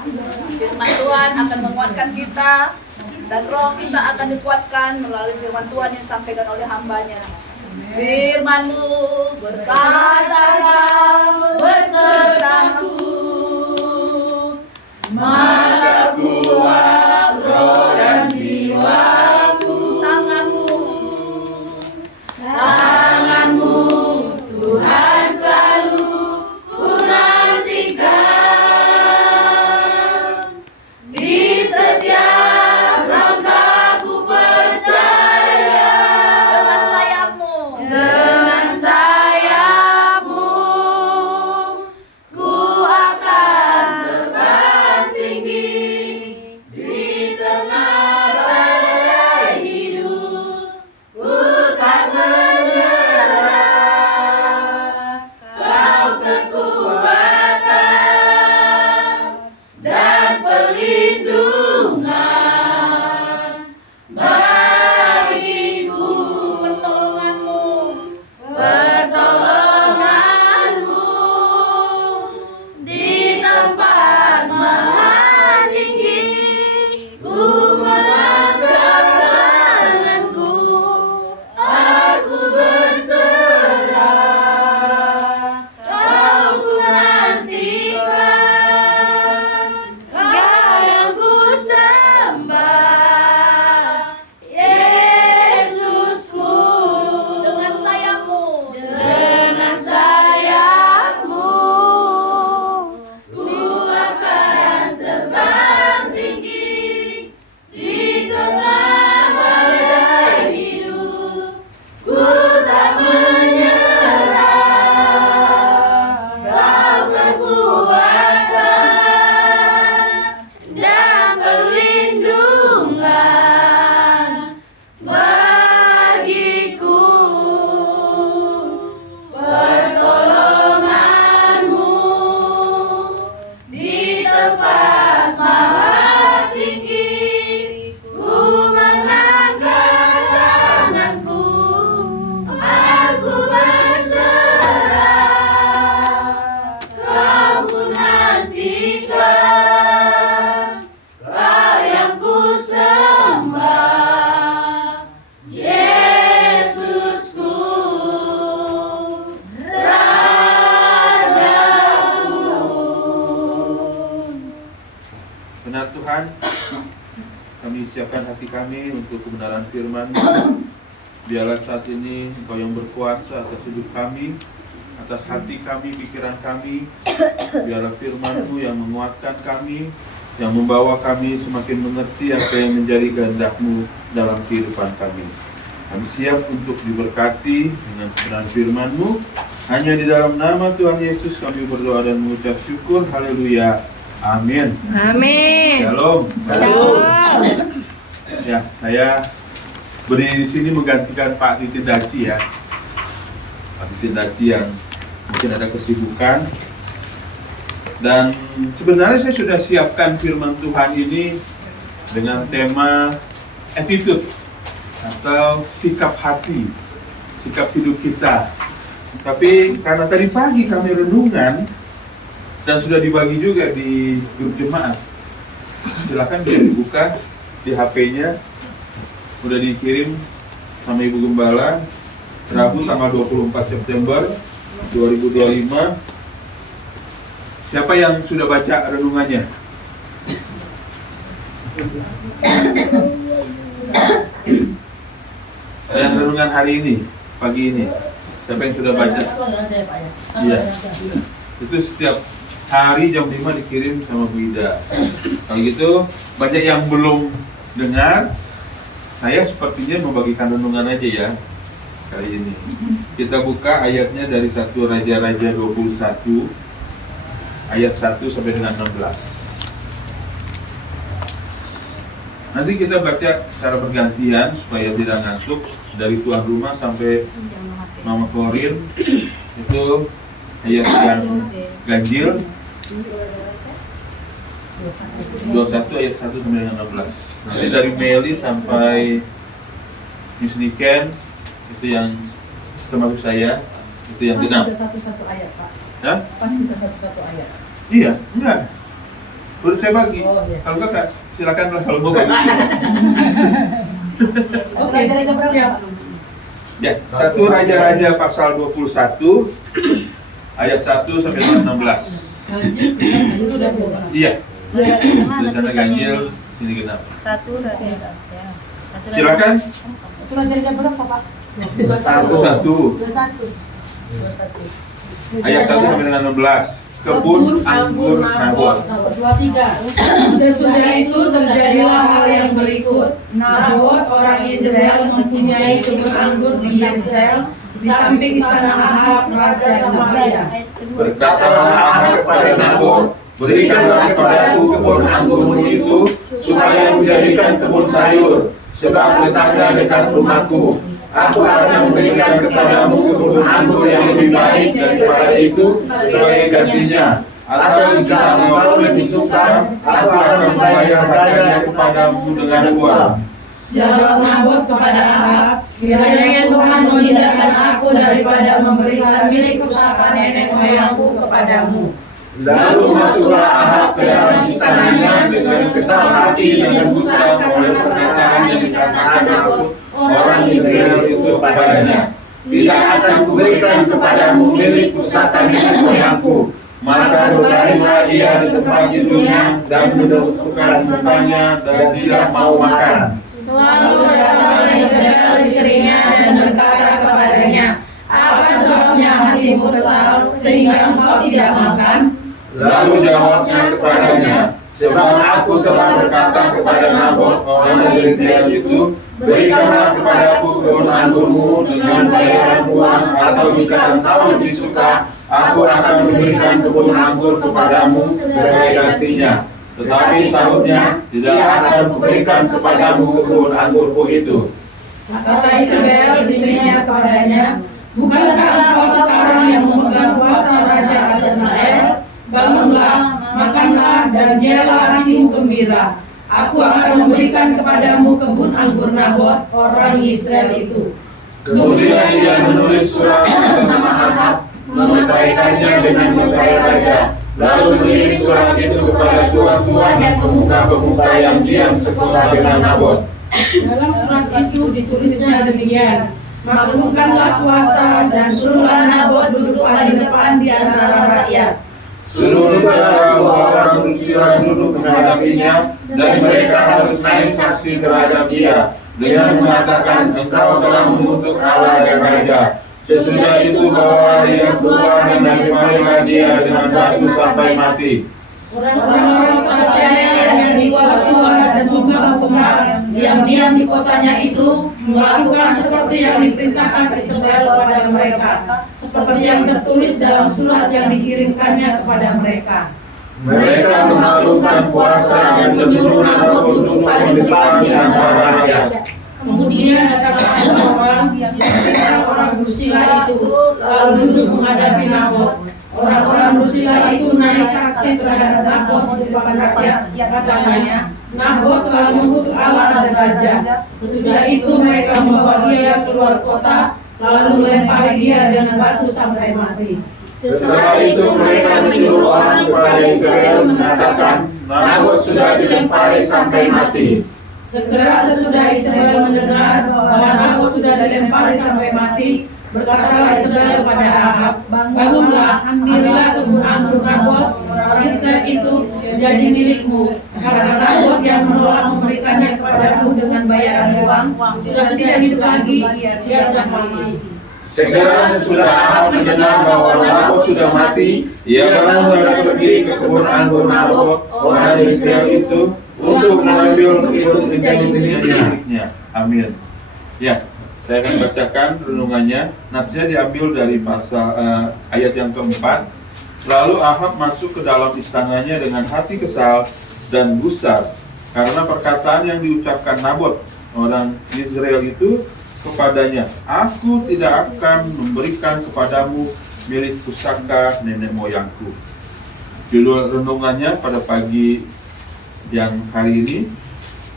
Firman Tuhan akan menguatkan kita, dan roh kita akan dikuatkan melalui firman Tuhan yang disampaikan oleh hamba-Nya. Firman-Mu berkatalah besertaku, maka kuat roh dan jiwaku. Tangan-Mu Tuhan selalu ku nantikan, di setiap langkahku percaya. Dengan sayap-Mu ku akan terbang tinggi di tengah badai hidup. Ku tak menyerah, Kau kekuatan dan perlindungan bagiku. Pertolongan-Mu di tempat maha tinggi. Ku mengangkat tanganku, aku berserah. Kau ku nantikan, Kau yang ku sembah, Yesusku. Dengan sayap-Mu ku akan terbang tinggi di tengah badai hidup. Ku tak menyerah, Kau kekuatan dan perlindungan bagiku. Pertolongan-Mu di tempat maha tinggi. Ku mengangkat tanganku, aku berserah. Kau ku nantikan, Kau yang ku sembah, Yesusku, Rajaku. Benar Tuhan, kami siapkan hati kami untuk kebenaran firman-Mu. Biarlah saat ini Engkau yang berkuasa atas hidup kami, atas hati kami, pikiran kami. Biarlah firman-Mu yang menguatkan kami, yang membawa kami semakin mengerti apa yang menjadi kehendak-Mu dalam kehidupan kami. Kami siap untuk diberkati dengan kebenaran firman-Mu. Hanya di dalam nama Tuhan Yesus kami berdoa dan mengucap syukur. Haleluya. Amin. Amin. Shalom. Shalom. Ya, saya berdiri di sini menggantikan Pak Titin Daci ya. Pak Titin Daci yang mungkin ada kesibukan. Dan sebenarnya saya sudah siapkan firman Tuhan ini dengan tema attitude atau sikap hati, sikap hidup kita. Tapi karena tadi pagi kami renungan dan sudah dibagi juga di grup jemaat, silakan bisa dibuka di HP-nya, udah dikirim sama Ibu Gembala Rabu tanggal 24 September 2025. Siapa yang sudah baca renungannya? Yang renungan hari ini, pagi ini, siapa yang sudah baca? Iya. Itu setiap hari jam 5 dikirim sama Bu Ida. Kalau gitu, banyak yang belum dengar, saya sepertinya membagikan renungan aja ya kali ini. Kita buka ayatnya dari 1 Raja-Raja 21 ayat 1 sampai dengan 16. Nanti kita baca secara bergantian supaya tidak ngantuk, dari tuan rumah sampai Mama Korin. Itu ayat yang ganjil 21 ayat 1 sampai dengan 16. Nanti dari Meli sampai Miss Niken itu yang termasuk saya, itu yang genap. Pas kita satu-satu ayat, Pak. Hah? Pas kita satu-satu ayat. Iya, enggak. Baru saya bagi. Oh, iya. Kalau enggak, silakanlah kalau mau bagi. Oke, siap. Ya, 1 Raja-Raja pasal 21 ayat 1 sampai 16. Iya. Rencana ganjil ini genap. Satu dari Silakan. Itu Raja-Raja berapa, Pak? 21 ayat 1 sampai dengan 16. Kebun anggur Nabot. 23. Sesudah itu terjadilah hal yang berikut. Nabot orang Israel mempunyai kebun anggur di Yerusalem di samping istana Ahab raja Samaria. Berkatalah Ahab kepada Nabot, berikanlah kepadaku kebun anggurmu itu, supaya kujadikan kebun sayur, sebab letaknya dekat rumahku. Aku akan memberikan kepadamu kebun anggur yang lebih baik daripada itu sebagai gantinya. Atau jika engkau lebih suka, aku akan membayar harganya kepadamu dengan uang. Jawab Nabot kepada Ahab, kiranya Tuhan menghindarkan aku daripada memberikan milik pusaka nenek moyangku kepadamu. Lalu masuklah Ahab ke dalam istananya dengan kesal hati dan bergusar oleh perkataan yang dikatakan Nabot orang Israel itu kepadanya. Tidak akan kuberikan kepadamu milik pusaka nenek moyangku. Maka berbaringlah ia di tempat tidurnya dan menundukkan mukanya dan tidak mau makan. Lalu datanglah Isabel istrinya dan berkata kepadanya, apa sebabnya hatimu kesal sehingga engkau tidak makan? Lalu jawabnya kepadanya, sebab aku telah berkata kepada Nabot orang Israel itu, berikanlah kepadaku kebun anggurmu dengan bayaran uang, atau jika engkau lebih suka, aku akan memberikan kebun anggur kepadamu sebagai gantinya. Tetapi sahutnya, tidak akan kuberikan kepadamu kebun anggurku itu. Kata Isabel istrinya kepadanya, bukankah engkau sekarang yang memegang kuasa raja atas Israel? Bangunlah, makanlah, dan biarlah hatimu gembira. Aku akan memberikan kepadamu kebun anggur Nabot orang Israel itu. Kemudian ia menulis surat atas nama Ahab, memeteraikannya dengan meterai raja, lalu mengirim surat itu kepada tuan-tuan dan pemuka-pemuka yang diam sekota dengan Nabot. Dalam surat itu ditulisnya demikian, maklumkanlah kuasa dan suruhlah Nabot duduklah di depan di antara rakyat. Suruh juga orang Rusia duduk menghadapinya, dan mereka harus naik saksi terhadap dia dengan mengatakan, engkau telah mengutuk Allah dan Raja. Sesudah itu bawalah dia keluar dan lemparlah dia dengan batu sampai mati. Orang-orang satria yang dibawa dan pemuka-pemuka diam-diam di kotanya itu melakukan seperti yang diperintahkan Isabel kepada mereka, seperti yang tertulis dalam surat yang dikirimkannya kepada mereka. Mereka menaklukkan puasa dan menyuruh Nabot duduk di depan di antara rakyat. Kemudian datanglah orang yang orang Rusila itu lalu duduk menghadapi Nabot. Orang-orang Rusila itu naik saksi terhadap Nabot di depan rakyat. Katanya, Nabot telah mengutuk Allah dan Raja. Sesudah itu mereka membawa dia keluar kota, lalu melempari dia dengan batu sampai mati. Setelah itu mereka menyuruh orang kepada Israel mengatakan, Nabot sudah dilempari sampai mati. Segera sesudah Isabel mendengar bahwa Nabot sudah dilempari sampai mati, berkatalah Isabel kepada Ahab, bangunlah, ambillah kebun anggur Nabot orang Israel itu menjadi milikmu. Karena Nabot yang menolak memberikannya kepadamu dengan bayaran uang sudah tidak hidup lagi, ia sudah mati. Segera sesudah Ahab mendengar bahwa Nabot sudah mati, ia bangun dan pergi ke kebun anggur Nabot orang Israel itu untuk mengambil kebun menjadi miliknya. Amin. Ya, saya akan bacakan renungannya. Natsnya diambil dari pasal ayat yang keempat. Lalu Ahab masuk ke dalam istananya dengan hati kesal dan gusar karena perkataan yang diucapkan Nabot orang Israel itu kepadanya, aku tidak akan memberikan kepadamu milik pusaka nenek moyangku. Judul renungannya pada pagi yang hari ini,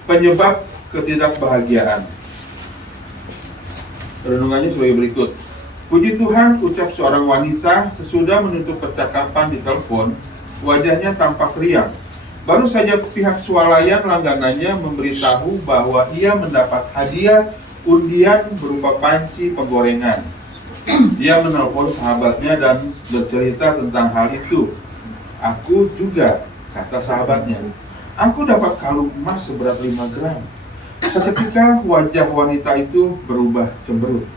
penyebab ketidakbahagiaan. Renungannya sebagai berikut. Puji Tuhan, ucap seorang wanita sesudah menutup percakapan di telepon, wajahnya tampak riang. Baru saja pihak swalayan langganannya memberitahu bahwa ia mendapat hadiah undian berupa panci penggorengan. Dia menelpon sahabatnya dan bercerita tentang hal itu. Aku juga, kata sahabatnya, aku dapat kalung emas seberat 5 gram. Seketika wajah wanita itu berubah cemberut.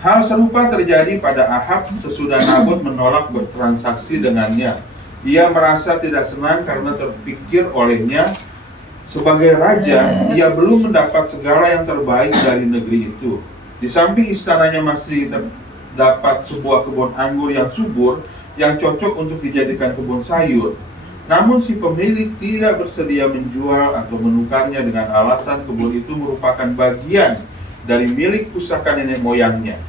Hal serupa terjadi pada Ahab sesudah Nabot menolak bertransaksi dengannya. Ia merasa tidak senang karena terpikir olehnya sebagai raja, ia belum mendapat segala yang terbaik dari negeri itu. Di samping istananya masih terdapat sebuah kebun anggur yang subur yang cocok untuk dijadikan kebun sayur. Namun si pemilik tidak bersedia menjual atau menukarnya dengan alasan kebun itu merupakan bagian dari milik pusaka nenek moyangnya.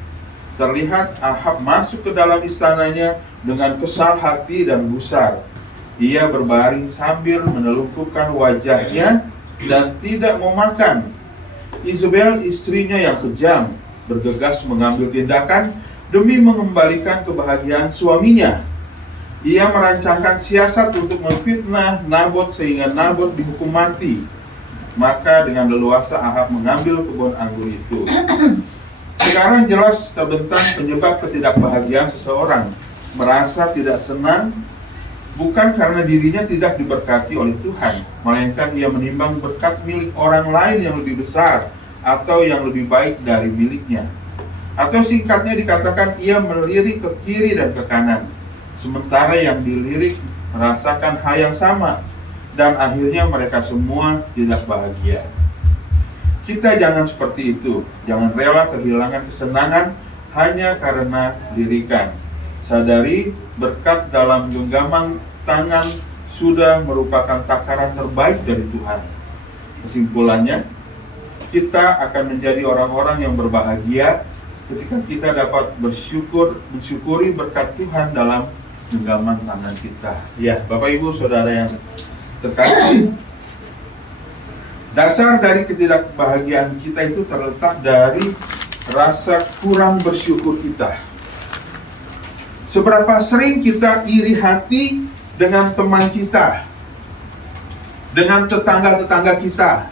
Terlihat Ahab masuk ke dalam istananya dengan kesal hati dan gusar. Ia berbaring sambil menelungkupkan wajahnya dan tidak mau makan. Isabel, istrinya yang kejam, bergegas mengambil tindakan demi mengembalikan kebahagiaan suaminya. Ia merancangkan siasat untuk memfitnah Nabot sehingga Nabot dihukum mati. Maka dengan leluasa Ahab mengambil kebun anggur itu. Sekarang jelas terbentang penyebab ketidakbahagiaan seseorang. Merasa tidak senang bukan karena dirinya tidak diberkati oleh Tuhan, melainkan ia menimbang berkat milik orang lain yang lebih besar atau yang lebih baik dari miliknya. Atau singkatnya dikatakan ia melirik ke kiri dan ke kanan, sementara yang dilirik merasakan hal yang sama, dan akhirnya mereka semua tidak bahagia. Kita jangan seperti itu. Jangan rela kehilangan kesenangan hanya karena lirikan. Sadari berkat dalam genggaman tangan sudah merupakan takaran terbaik dari Tuhan. Kesimpulannya, kita akan menjadi orang-orang yang berbahagia ketika kita dapat mensyukuri berkat Tuhan dalam genggaman tangan kita. Ya, Bapak Ibu Saudara yang terkasih, dasar dari ketidakbahagiaan kita itu terletak dari rasa kurang bersyukur kita. Seberapa sering kita iri hati dengan teman kita, dengan tetangga-tetangga kita,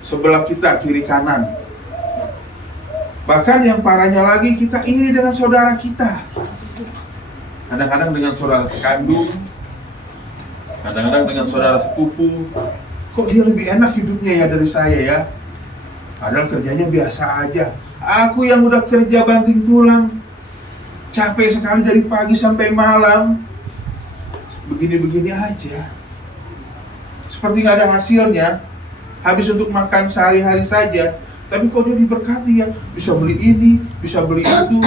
sebelah kita kiri kanan. Bahkan yang parahnya lagi, kita iri dengan saudara kita. Kadang-kadang dengan saudara sekandung, kadang-kadang dengan saudara sepupu. Kok dia lebih enak hidupnya ya dari saya ya? Padahal kerjanya biasa aja. Aku yang udah kerja banting tulang, capek sekali dari pagi sampai malam, begini-begini aja. Seperti nggak ada hasilnya, habis untuk makan sehari-hari saja. Tapi kok dia diberkati ya, bisa beli ini, bisa beli itu.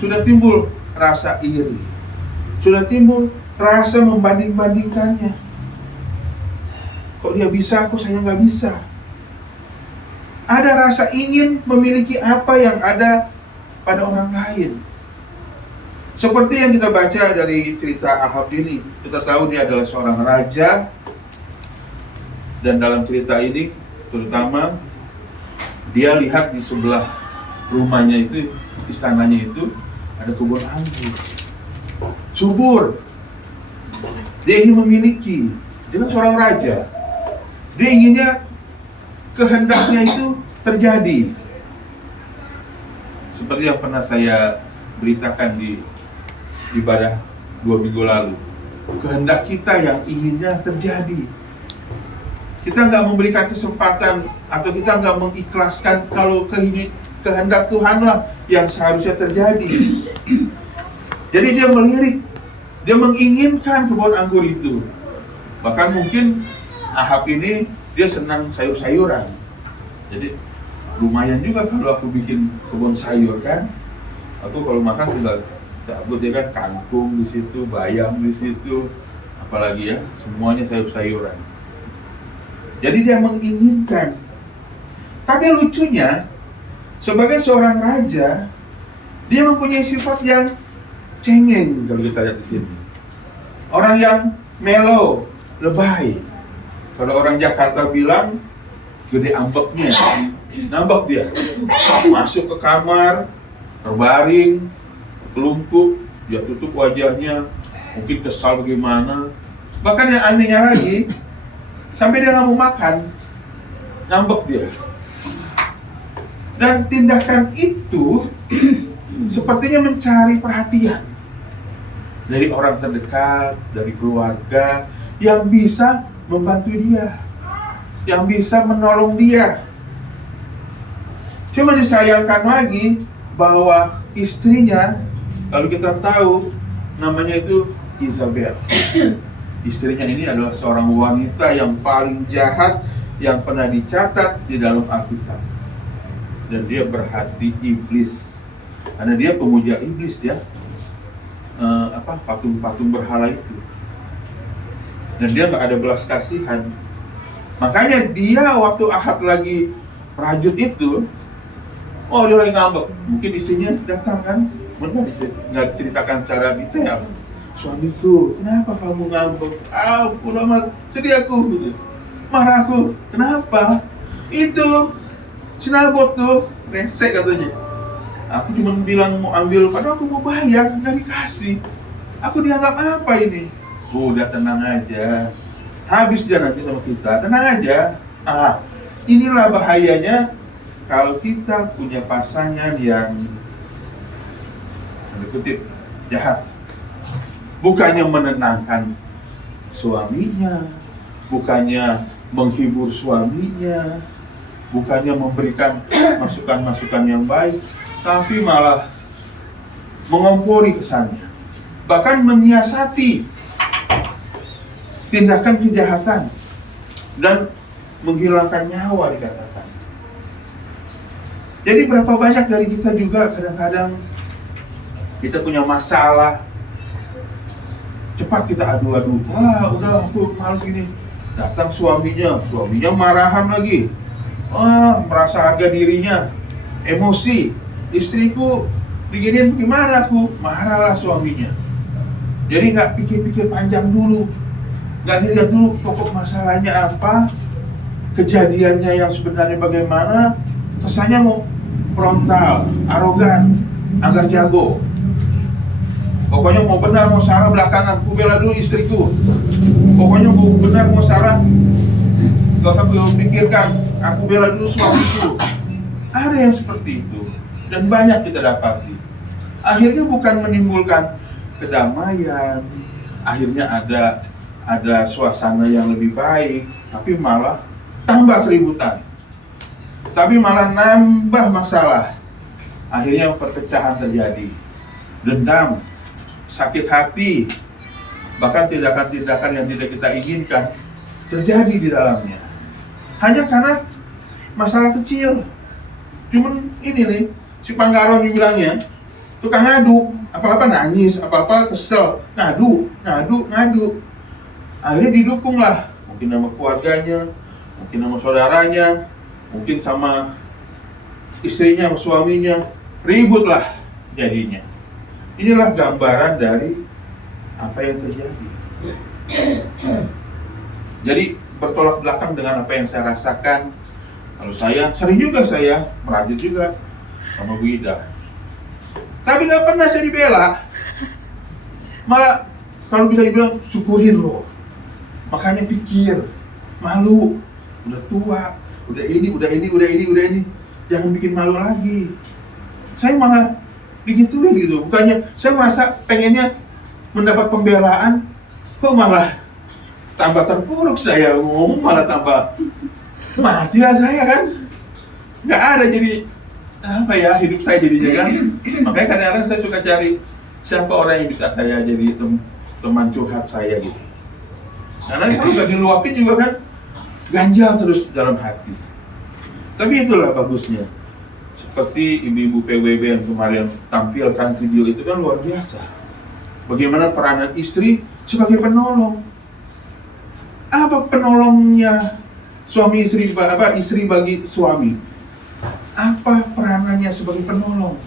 Sudah timbul rasa iri, sudah timbul rasa membanding-bandingkannya. Kok dia bisa, kok saya nggak bisa. Ada rasa ingin memiliki apa yang ada pada orang lain. Seperti yang kita baca dari cerita Ahab ini, kita tahu dia adalah seorang raja. Dan dalam cerita ini, terutama dia lihat di sebelah rumahnya itu, istananya itu, ada kebun anggur subur. Dia ingin memiliki. Dia kan seorang raja. Dia inginnya kehendaknya itu terjadi. Seperti yang pernah saya beritakan di ibadah 2 minggu lalu. Kehendak kita yang inginnya terjadi. Kita nggak memberikan kesempatan atau kita nggak mengikhlaskan kalau kehendak Tuhanlah yang seharusnya terjadi. Jadi dia melirik, dia menginginkan kebun anggur itu. Bahkan mungkin Ahab ini dia senang sayur-sayuran. Jadi lumayan juga kalau aku bikin kebun sayur kan. Aku kalau makan tinggal cabut ya kan, kangkung di situ, bayam di situ, apalagi ya, semuanya sayur-sayuran. Jadi dia menginginkan. Tapi lucunya, sebagai seorang raja, dia mempunyai sifat yang cengeng kalau kita lihat di sini. Orang yang melo, lebay. Kalau orang Jakarta bilang gede ambeknya, ngambek dia. Masuk ke kamar, terbaring, lumpuh, dia tutup wajahnya, mungkin kesal bagaimana, Bahkan yang anehnya lagi, sampai dia nggak mau makan, ngambek dia. Dan tindakan itu sepertinya mencari perhatian dari orang terdekat, dari keluarga yang bisa membantu dia, yang bisa menolong dia. Cuma disayangkan lagi bahwa istrinya, kalau kita tahu namanya itu Isabel. Istrinya ini adalah seorang wanita yang paling jahat yang pernah dicatat di dalam Alkitab. Dan dia berhati iblis, karena dia pemuja iblis ya, patung-patung berhala itu. Dan dia nggak ada belas kasihan. Makanya dia waktu Ahab lagi rajut itu, dia lagi ngambek. Mungkin istrinya datang kan, benar nggak ceritakan cara detail. Suamiku, kenapa kamu ngambek? Udah sedih aku, gitu. Marah aku, kenapa? Itu si Nabot tuh, resek katanya. Aku cuma bilang mau ambil, padahal aku mau bayar, nggak dikasih. Aku dianggap apa ini? Udah tenang aja, habis dia nanti sama kita, tenang aja. Inilah bahayanya kalau kita punya pasangan yang kutip jahat. Bukannya menenangkan suaminya, bukannya menghibur suaminya, bukannya memberikan masukan-masukan yang baik, tapi malah mengompori kesannya, bahkan menyiasati tindakan kejahatan dan menghilangkan nyawa dikatakan. Jadi berapa banyak dari kita juga kadang-kadang kita punya masalah, cepat kita adu-adu, udah aku males gini. Datang suaminya marahan lagi, merasa harga dirinya, emosi. Istriku diginiin gimana, aku marahlah suaminya. Jadi nggak pikir-pikir panjang dulu, nggak dilihat dulu pokok masalahnya apa, kejadiannya yang sebenarnya bagaimana. Kesannya mau frontal, arogan, anggar jago. Pokoknya mau benar mau salah belakangan, aku bela dulu istriku. Pokoknya mau benar mau salah, gak usah aku pikirkan, aku bela dulu suamiku. Ada yang seperti itu, dan banyak kita dapati. Akhirnya bukan menimbulkan kedamaian, akhirnya ada suasana yang lebih baik, tapi malah tambah keributan, tapi malah nambah masalah. Akhirnya perpecahan terjadi, dendam, sakit hati, bahkan tindakan-tindakan yang tidak kita inginkan terjadi di dalamnya. Hanya karena masalah kecil. Cuman ini nih, si Panggaron dibilangnya, tukang ngadu, apa-apa nangis, apa-apa kesel, ngadu. Akhirnya didukung lah, mungkin sama keluarganya, mungkin sama saudaranya, mungkin sama istrinya, sama suaminya, ribut lah jadinya. Inilah gambaran dari apa yang terjadi. Jadi bertolak belakang dengan apa yang saya rasakan. Kalau saya, sering juga saya merajut juga sama Bu Ida. Tapi gak pernah saya dibela. Malah kalau bisa dibilang, syukurin loh. Makanya pikir, malu, udah tua, udah ini. Jangan bikin malu lagi. Saya malah digituin gitu, bukannya saya merasa pengennya mendapat pembelaan, kok malah tambah terpuruk. Saya ngomong malah tambah mati lah saya kan, nggak ada jadi apa ya hidup saya jadinya kan. Makanya kadang-kadang saya suka cari siapa orang yang bisa saya jadi teman curhat saya gitu, karena kalau nggak diluapin juga kan ganjal terus dalam hati. Tapi itulah bagusnya. Seperti ibu-ibu PWB yang kemarin tampilkan video itu kan luar biasa. Bagaimana peranan istri sebagai penolong. Apa penolongnya suami istri, istri bagi suami? Apa peranannya sebagai penolong?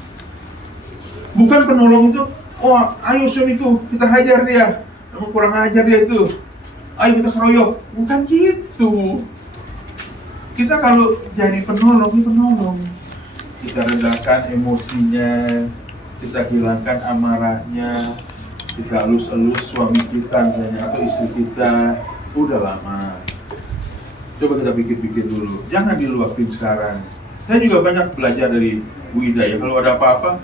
Bukan penolong itu, ayo suamiku kita hajar dia, kamu kurang ajar dia itu, ayo kita keroyok. Bukan gitu. Kita kalau jadi penolong, kita redakan emosinya, kita hilangkan amarahnya, kita elus-elus suami kita misalnya atau istri kita, udah lama. Coba kita pikir-pikir dulu, jangan diluapin sekarang. Saya juga banyak belajar dari Bu Ida ya, kalau ada apa-apa,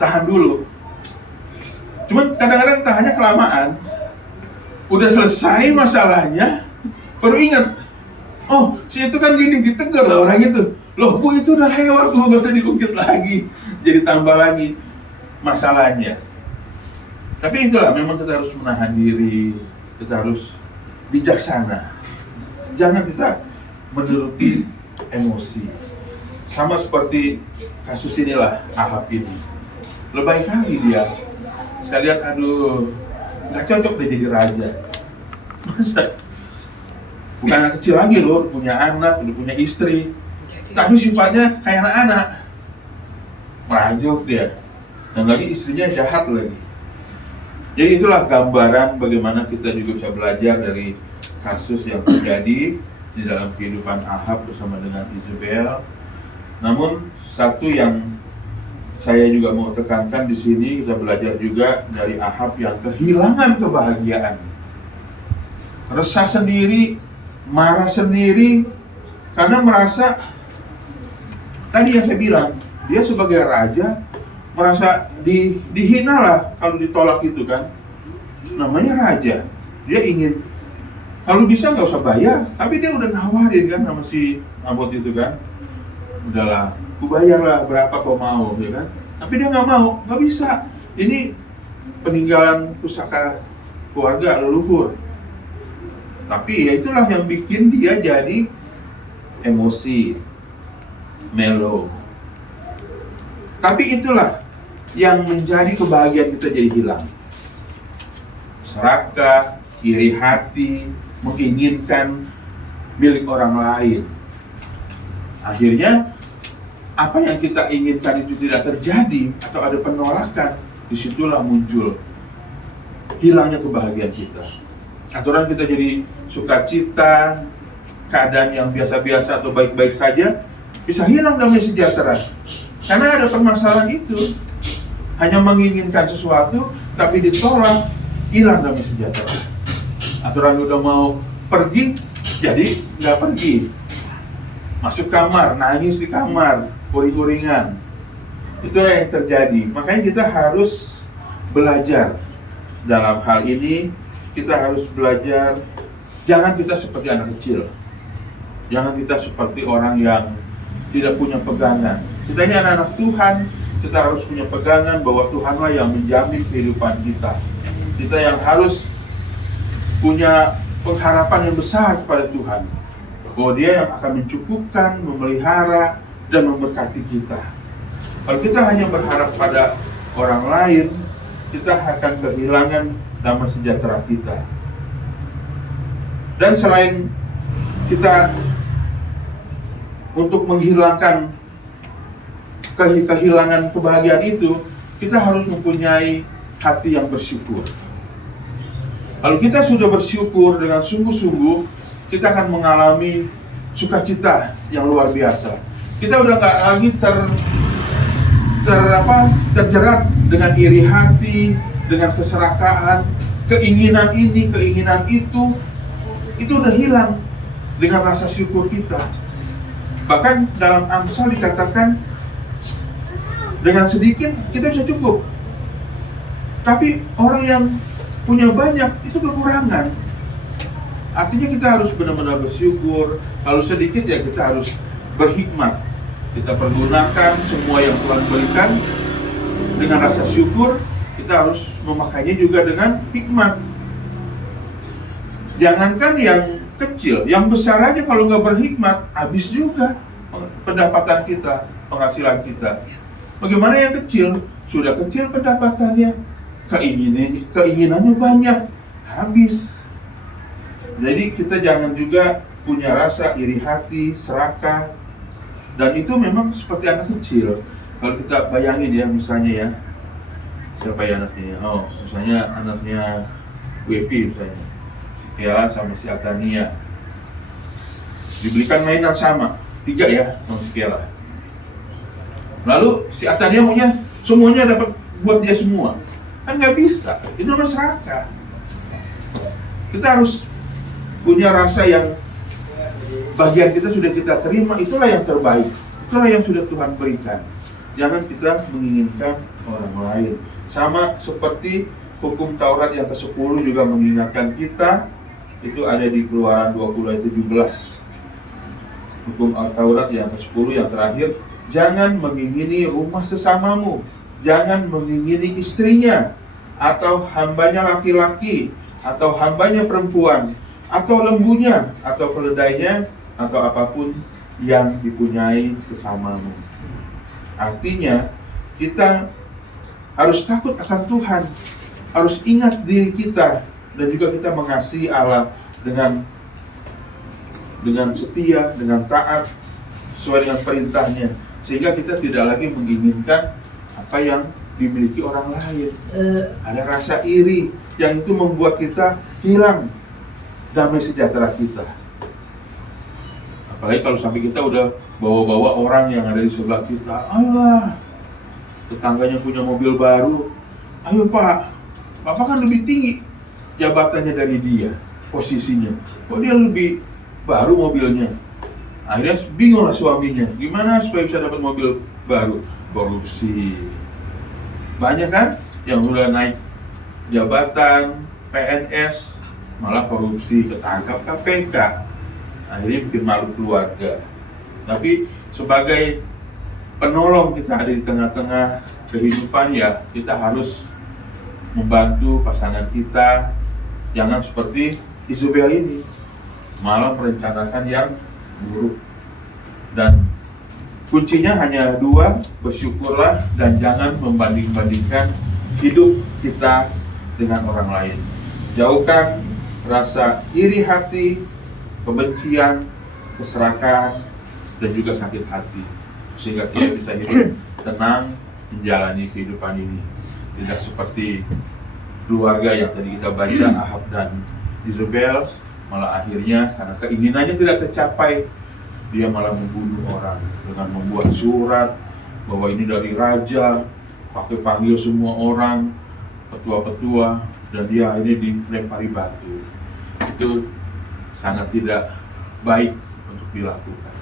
tahan dulu. Cuman kadang-kadang tahannya kelamaan. Udah selesai masalahnya, baru ingat, oh si itu kan gini, ditegur lah orang itu. Loh Bu, itu udah lewat, Bu, gak usah diungkit lagi. Jadi tambah lagi masalahnya. Tapi itulah, memang kita harus menahan diri, kita harus bijaksana. Jangan kita menuruti emosi. Sama seperti kasus inilah, Ahab ini. Lebay kali dia. Saya lihat, aduh, gak cocok dia jadi raja. Masa? Bukan anak kecil lagi loh, punya anak, udah punya istri. Tapi sifatnya kayak anak-anak. Merajok dia. Dan lagi istrinya jahat lagi. Jadi itulah gambaran bagaimana kita juga bisa belajar dari kasus yang terjadi di dalam kehidupan Ahab bersama dengan Izebel. Namun satu yang saya juga mau tekankan di sini, kita belajar juga dari Ahab yang kehilangan kebahagiaan, resah sendiri, marah sendiri, karena merasa tadi yang saya bilang, dia sebagai raja merasa dihina lah kalau ditolak itu kan. Namanya raja, dia ingin kalau bisa nggak usah bayar, tapi dia udah nawarin kan sama si Nabot itu kan. Udahlah, aku bayar lah berapa kau mau, ya kan? Tapi dia nggak mau, nggak bisa. Ini peninggalan pusaka keluarga leluhur. Tapi ya itulah yang bikin dia jadi emosi, melo. Tapi itulah yang menjadi kebahagiaan kita jadi hilang. Serakah, iri hati, menginginkan milik orang lain. Akhirnya apa yang kita inginkan itu tidak terjadi atau ada penolakan, disitulah muncul hilangnya kebahagiaan kita. Aturan kita jadi sukacita, keadaan yang biasa-biasa atau baik-baik saja bisa hilang damai sejahtera. Karena ada permasalahan itu, hanya menginginkan sesuatu tapi ditolak, hilang damai sejahtera. Aturan udah mau pergi, jadi nggak pergi. Masuk kamar, nangis di kamar, uring-uringan. Itulah yang terjadi. Makanya kita harus belajar dalam hal ini. Kita harus belajar, jangan kita seperti anak kecil. Jangan kita seperti orang yang tidak punya pegangan. Kita ini anak-anak Tuhan, kita harus punya pegangan bahwa Tuhanlah yang menjamin kehidupan kita. Kita yang harus punya pengharapan yang besar kepada Tuhan, bahwa Dia yang akan mencukupkan, memelihara, dan memberkati kita. Kalau kita hanya berharap pada orang lain, kita akan kehilangan damai sejahtera kita. Dan selain kita untuk menghilangkan kehilangan kebahagiaan itu, kita harus mempunyai hati yang bersyukur. Kalau kita sudah bersyukur dengan sungguh-sungguh, kita akan mengalami sukacita yang luar biasa. Kita udah nggak lagi terjerat dengan iri hati, dengan keserakahan, keinginan ini, keinginan itu udah hilang dengan rasa syukur kita. Bahkan dalam Amsal dikatakan dengan sedikit kita bisa cukup, tapi orang yang punya banyak itu kekurangan. Artinya kita harus benar-benar bersyukur. Kalau sedikit ya kita harus berhikmat. Kita pergunakan semua yang Tuhan berikan dengan rasa syukur. Kita harus memakainya juga dengan hikmat. Jangankan yang kecil, yang besar aja kalau nggak berhikmat, habis juga pendapatan kita, penghasilan kita. Bagaimana yang kecil? Sudah kecil pendapatannya, keinginannya banyak, habis. Jadi kita jangan juga punya rasa iri hati, serakah. Dan itu memang seperti anak kecil. Kalau kita bayangin ya, misalnya ya, siapa ya anaknya? Oh, misalnya anaknya WP misalnya, si Kela sama si Atania. Diberikan mainan sama, 3 ya sama si Kela. Lalu si Atania maunya semuanya dapat buat dia semua. Kan nggak bisa, itu namanya serakah. Kita harus punya rasa yang bagian kita sudah kita terima, itulah yang terbaik, itulah yang sudah Tuhan berikan. Jangan kita menginginkan orang lain. Sama seperti hukum Taurat yang ke-10 juga mengingatkan kita, itu ada di Keluaran 20 ayat 17. Hukum Taurat yang ke-10 yang terakhir, jangan mengingini rumah sesamamu, jangan mengingini istrinya, atau hambanya laki-laki, atau hambanya perempuan, atau lembunya, atau keledainya, atau apapun yang dipunyai sesamamu. Artinya, kita harus takut akan Tuhan, harus ingat diri kita, dan juga kita mengasihi Allah dengan setia, dengan taat, sesuai dengan perintahnya. Sehingga kita tidak lagi menginginkan apa yang dimiliki orang lain. Ada rasa iri yang itu membuat kita hilang damai sejahtera kita. Apalagi kalau sampai kita udah bawa-bawa orang yang ada di sebelah kita. Allah, tetangganya punya mobil baru. Ayo Pak, Bapak kan lebih tinggi jabatannya dari dia, posisinya. Kok dia lebih baru mobilnya? Akhirnya bingunglah suaminya, gimana supaya bisa dapat mobil baru? Korupsi. Banyak kan yang udah naik jabatan, PNS, malah korupsi, ketangkap KPK. Akhirnya bikin malu keluarga. Tapi sebagai penolong kita ada di tengah-tengah kehidupan, ya kita harus membantu pasangan kita. Jangan seperti Isabel ini, malah merencanakan yang buruk. Dan kuncinya hanya dua, bersyukurlah dan jangan membanding-bandingkan hidup kita dengan orang lain. Jauhkan rasa iri hati, kebencian, keserakahan, dan juga sakit hati, sehingga kita bisa hidup tenang menjalani kehidupan ini. Tidak seperti keluarga yang tadi kita baca, Ahab dan Isabel, malah akhirnya karena keinginannya tidak tercapai, dia malah membunuh orang dengan membuat surat bahwa ini dari raja, pakai panggil semua orang, petua-petua, dan dia akhirnya dilempari batu. Itu sangat tidak baik untuk dilakukan.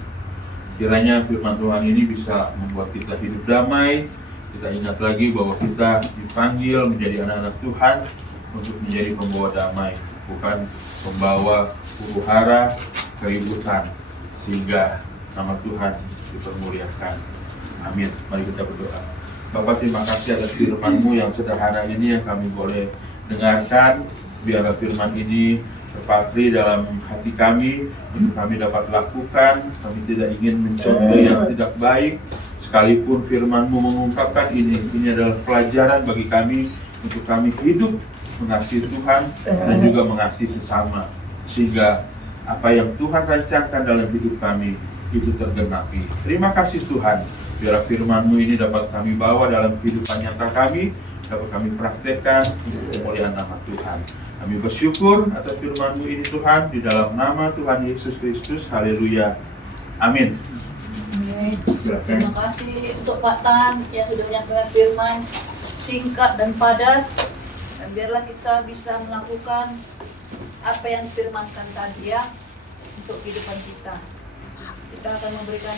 Kiranya firman Tuhan ini bisa membuat kita hidup damai. Kita ingat lagi bahwa kita dipanggil menjadi anak-anak Tuhan untuk menjadi pembawa damai, bukan pembawa huru-hara, keributan, sehingga nama Tuhan dipermuliakan. Amin. Mari kita berdoa. Bapak, terima kasih atas firman-Mu yang sederhana ini yang kami boleh dengarkan. Biarlah firman ini terpatri dalam hati kami, untuk kami dapat lakukan. Kami tidak ingin mencontoh yang tidak baik. Sekalipun firman-Mu mengungkapkan ini adalah pelajaran bagi kami untuk kami hidup mengasihi Tuhan dan juga mengasihi sesama, sehingga apa yang Tuhan rancangkan dalam hidup kami itu tergenapi. Terima kasih Tuhan, biar firman-Mu ini dapat kami bawa dalam kehidupan nyata kami, dapat kami praktekkan untuk kemuliaan nama Tuhan. Kami bersyukur atas firman-Mu ini Tuhan, di dalam nama Tuhan Yesus Kristus. Haleluya. Amin. Terima kasih untuk Pak Tan yang sudah menyampaikan firman singkat dan padat, dan biarlah kita bisa melakukan apa yang difirmankan tadi ya untuk kehidupan kita. Kita akan memberikan